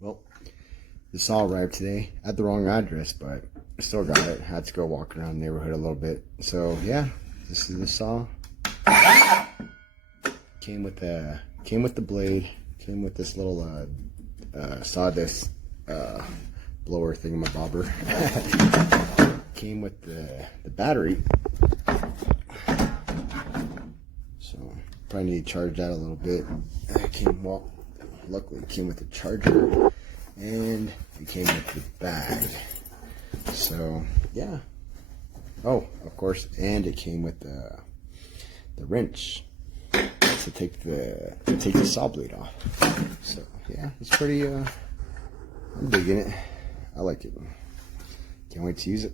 Well, the saw arrived today at the wrong address, but I still got it. Had to go walk around the neighborhood a little bit. So yeah, this is the saw. Came with the blade. Came with this little sawdust blower thingamabobber. Came with the battery. So probably need to charge that a little bit. Luckily it came with a charger, and it came with the bag. So yeah. Oh, of course, and it came with the wrench to take the saw blade off. So yeah, it's pretty. I'm digging it. I like it. Can't wait to use it.